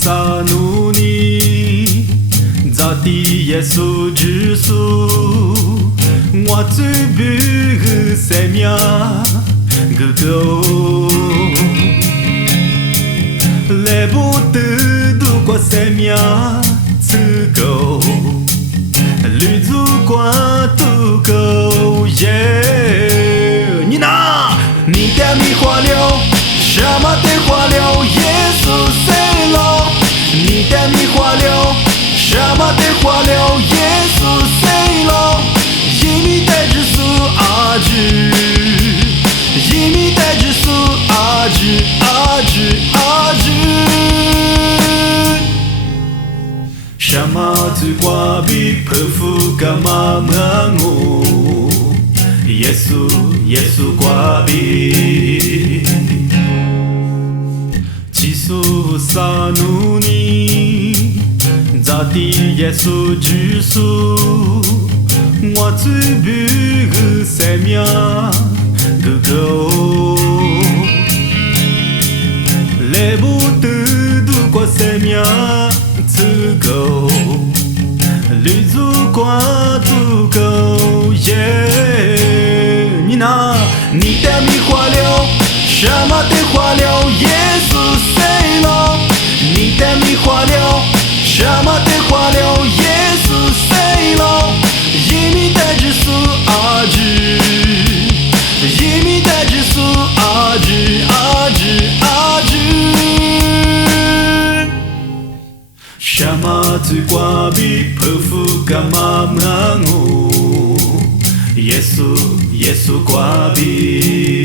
산우니 자티 예수 주수 와츠비 그세냐 그도 레보트 두과 세냐 츠고 류즈과 두고耶你拿你的米花柳什么的花柳耶稣谁了你的米花柳什么的花柳耶稣谁了因你的耶稣阿居因你的耶稣阿居阿居阿居什么最挂比perf福干嘛我耶稣耶稣挂比지수 산우니 자티 예수 주수 와츠비 그세냐 그거 레보트 두과 세냐 츠고 류즈과 두고耶你拿你的米花柳什么的花柳耶稣谁了你的米花柳什么的花柳耶稣谁了因你的耶稣阿居因你的耶稣阿居阿居阿居什么最挂比perf福干嘛我耶稣耶稣挂比